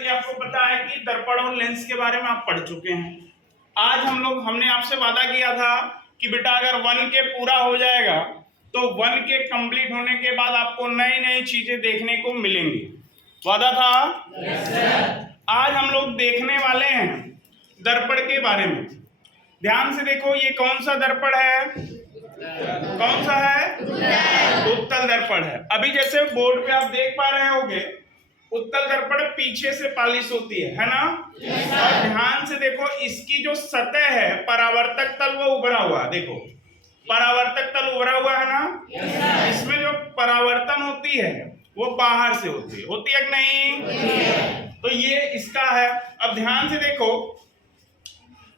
कि आपको पता है कि दर्पण और लेंस के बारे में आप पढ़ चुके हैं। आज हमने आपसे वादा किया था कि बेटा अगर 1 के पूरा हो जाएगा तो 1 के कंप्लीट होने के बाद आपको नई नई चीजें देखने को मिलेंगी। वादा था? Yes sir. आज हम लोग देखने वाले हैं दर्पण के बारे में। ध्यान से देखो, ये कौन सा दर्पण है? कौन सा है? उत्तल दर्पण है। अभी जैसे बोर्ड पे आप देख पा रहे होंगे, उत्तल दर्पण पीछे से पालिश होती है ना? और ध्यान से देखो, इसकी जो सतह है परावर्तक तल वो उभरा हुआ है। देखो परावर्तक तल उभरा हुआ है ना? इसमें जो परावर्तन होती है वो बाहर से होती है कि नहीं? तो ये इसका है। अब ध्यान से देखो,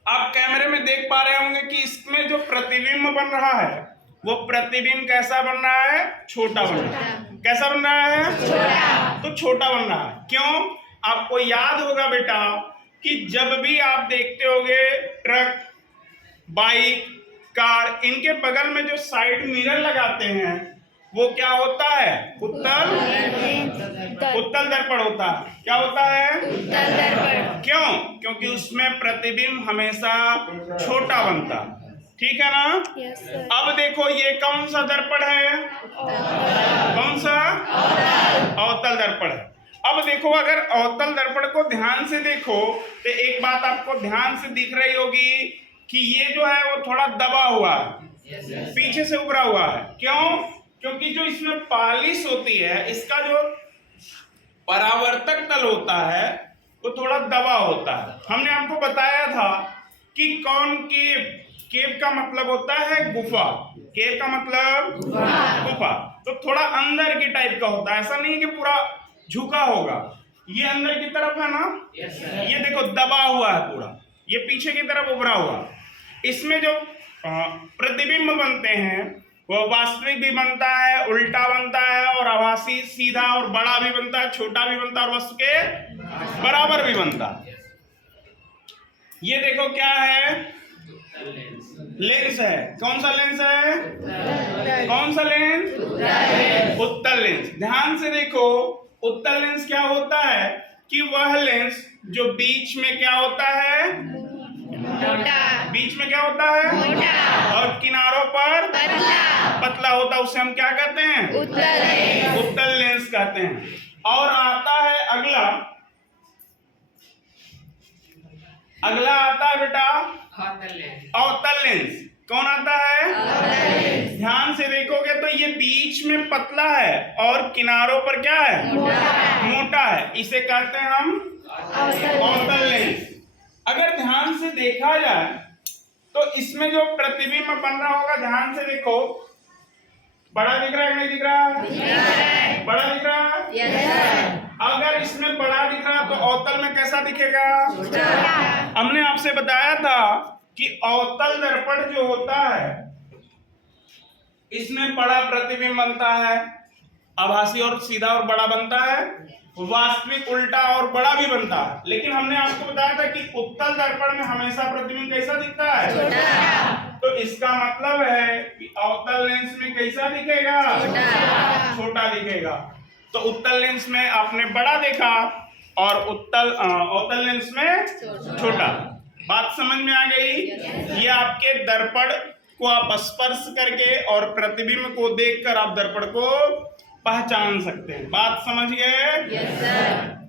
आप कैमरे में देख पा रहे होंगे कि इसमें जो प्रतिबिंब बन रहा है वो प्रतिबिंब कैसा बन रहा है? छोटा बन रहा है। कैसा बन रहा है? छोटा। तो छोटा बन रहा है। क्यों? आपको याद होगा बेटा कि जब भी आप देखते होगे ट्रक, बाइक, कार, इनके बगल में जो साइड मिरर लगाते हैं वो क्या होता है? उत्तल दर्पण होता है। क्या होता है? उत्तल दर्पण। क्यों? क्योंकि उसमें प्रतिबिंब हमेशा छोटा बनता है। ठीक है ना? अब देखो, ये कौन सा दर्पण है? कौन सा? अवतल दर्पण है। अब देखो, अगर अवतल दर्पण को ध्यान से देखो तो एक बात आपको ध्यान से दिख रही होगी कि ये जो है वो थोड़ा दबा हुआ है, पीछे से उभरा हुआ है। क्यों? क्योंकि जो इसमें पालिश होती है, इसका जो परावर्तक तल होता है वो थोड़ा दबा होता है। हमने आपको बताया था कि केव का मतलब होता है गुफा। केव का मतलब गुफा। तो थोड़ा अंदर के टाइप का होता है, ऐसा नहीं कि पूरा झुका होगा। ये अंदर की तरफ है ना? ये देखो दबा हुआ है पूरा, ये पीछे की तरफ उभरा हुआ। इसमें जो प्रतिबिंब बनते हैं वो वास्तविक भी बनता है, उल्टा बनता है, और आभासी, सीधा और बड़ा भी बनता है, छोटा भी बनता है, और वस्तु के बराबर भी बनता है। ये देखो क्या है? लेंस है। कौन सा लेंस है? कौन सा लेंस? उत्तल लेंस। ध्यान से देखो, उत्तल लेंस क्या होता है कि वह लेंस जो बीच में क्या होता है? मोटा। बीच में क्या होता है? मोटा। और किनारों पर पतला होता है। उसे हम क्या कहते हैं? उत्तल लेंस कहते हैं। और आता है अगला आता है बेटा अवतल लेंस। कौन आता है? ध्यान से देखोगे तो ये बीच में पतला है और किनारों पर क्या है? मोटा है। इसे कहते हैं हम अवतल लेंस। अगर ध्यान से देखा जाए तो इसमें जो प्रतिबिंब बन रहा होगा, ध्यान से देखो, बड़ा दिख रहा है नहीं दिख रहा? बड़ा दिख रहा है? अगर इसमें बड़ा दिख रहा तो अवतल में कैसा दिखेगा? हमने आपसे बताया था कि अवतल दर्पण जो होता है इसमें बड़ा प्रतिबिंब बनता है, आभासी और सीधा और बड़ा बनता है, वास्तविक उल्टा और बड़ा भी बनता है। लेकिन हमने आपको बताया था कि उत्तल दर्पण में हमेशा प्रतिबिंब कैसा दिखता है? छोटा। तो इसका मतलब है कि अवतल लेंस में कैसा दिखेगा? छोटा दिखेगा। तो उत्तल लेंस में आपने बड़ा देखा और अवतल लेंस में छोटा। बात समझ में आ गई? ये आपके दर्पण को आप स्पर्श करके और प्रतिबिंब को देखकर आप दर्पण को पहचान सकते हैं। बात समझ गए? Yes sir.